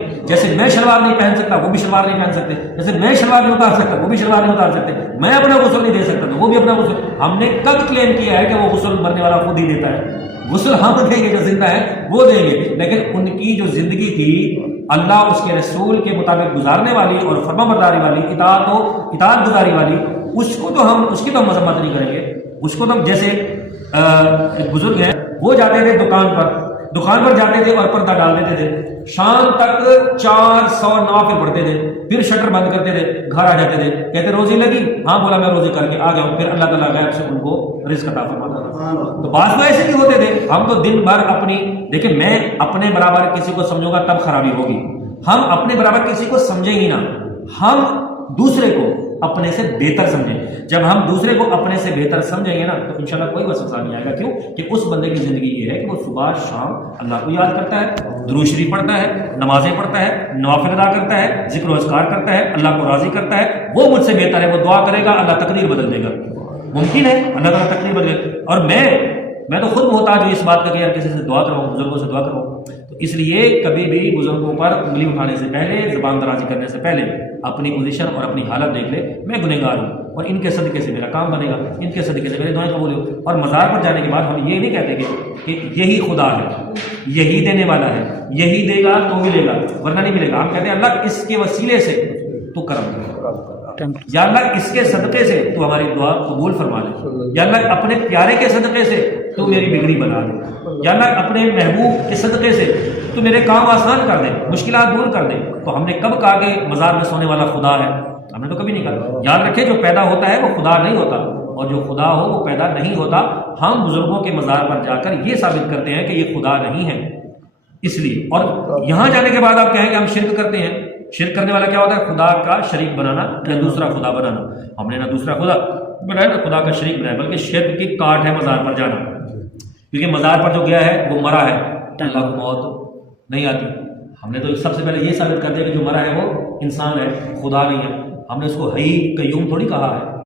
جیسے میں شلوار نہیں پہن سکتا وہ بھی شلوار نہیں پہن سکتے، جیسے میں شلوار نہیں اتار سکتا وہ بھی شلوار نہیں اتار سکتے، میں اپنا غسل نہیں دے سکتا تو وہ بھی اپنا غسل۔ ہم نے کب کلیم کیا ہے کہ وہ غسل مرنے والا خود ہی دیتا ہے؟ غسل ہم دیں گے، جو زندہ ہے وہ دیں گے، لیکن ان کی جو زندگی تھی اللہ اس کے رسول کے مطابق گزارنے والی اور فرما برداری والی، اطاعت گزاری والی، اس کو تو ہم اس کی تو ہم مذمت نہیں کریں گے۔ اس کو تو جیسے ایک بزرگ ہیں، وہ جاتے تھے دکان پر جاتے تھے اور پردہ ڈال دیتے تھے، شام تک 400 نوافل پڑھتے تھے، پھر شٹر بند کرتے تھے، گھر آ جاتے تھے، کہتے روزی لگی؟ ہاں بولا میں روزی کر کے آ گیا ہوں، پھر اللہ تعالیٰ غیب سے ان کو رزق عطا فرماتا تھا۔ تو بعض میں ایسے بھی ہوتے تھے، ہم تو دن بھر دیکھیں میں اپنے برابر کسی کو سمجھوں گا تب خرابی ہوگی، ہم اپنے برابر کسی کو سمجھیں گی نا، ہم دوسرے کو اپنے سے بہتر سمجھیں۔ جب ہم دوسرے کو اپنے سے بہتر سمجھیں گے نا تو انشاءاللہ کوئی وسوسہ نہیں آئے گا۔ کیوں کہ اس بندے کی زندگی یہ ہے کہ وہ صبح شام اللہ کو یاد کرتا ہے، درود شریف پڑھتا ہے، نمازیں پڑھتا ہے، نوافل ادا کرتا ہے، ذکر و اذکار کرتا ہے، اللہ کو راضی کرتا ہے، وہ مجھ سے بہتر ہے، وہ دعا کرے گا اللہ تقدیر بدل دے گا۔ ممکن ہے اللہ تعالیٰ تقدیر بدل دے، اور میں تو خود محتاج ہوں اس بات کا کہ یار کسی سے دعا کرواؤں، بزرگوں سے دعا کرواؤں۔ تو اس لیے کبھی بھی بزرگوں پر انگلی اٹھانے سے پہلے، زبان درازی کرنے سے پہلے اپنی پوزیشن اور اپنی حالت دیکھ لے، میں گنہگار ہوں اور ان کے صدقے سے میرا کام بنے گا، ان کے صدقے سے میری دعائیں قبول ہو۔ اور مزار پر جانے کے بعد ہم یہ نہیں کہتے کہ یہی خدا ہے، یہی دینے والا ہے، یہی دے گا تو ملے گا ورنہ نہیں ملے گا۔ ہم کہتے ہیں اللہ اس کے وسیلے سے تو کرم کر، یا اللہ اس کے صدقے سے تو ہماری دعا قبول فرما دے، یا اللہ اپنے پیارے کے صدقے سے تو میری بگڑی بنا دے، یا اللہ اپنے محبوب کے صدقے سے تو میرے کام آسان کر دے، مشکلات دور کر دے۔ تو ہم نے کب کہا کہ مزار میں سونے والا خدا ہے؟ ہم نے تو کبھی نہیں کہا۔ یاد رکھے جو پیدا ہوتا ہے وہ خدا نہیں ہوتا، اور جو خدا ہو وہ پیدا نہیں ہوتا۔ ہم بزرگوں کے مزار پر جا کر یہ ثابت کرتے ہیں کہ یہ خدا نہیں ہے، اس لیے۔ اور یہاں جانے کے بعد آپ کہیں کہ ہم شرک کرتے ہیں۔ شرک کرنے والا کیا ہوتا ہے؟ خدا کا شریک بنانا یا دوسرا خدا بنانا۔ ہم نے نہ دوسرا خدا بنایا نہ خدا کا شریک بنایا، بلکہ شرک کی کاٹ ہے مزار پر جانا، کیونکہ مزار پر جو گیا ہے وہ مرا ہے، اللہ کو موت نہیں آتی۔ ہم نے تو سب سے پہلے یہ ثابت کر دیا کہ جو مرا ہے وہ انسان ہے، خدا نہیں ہے۔ ہم نے اس کو حی قیوم تھوڑی کہا ہے،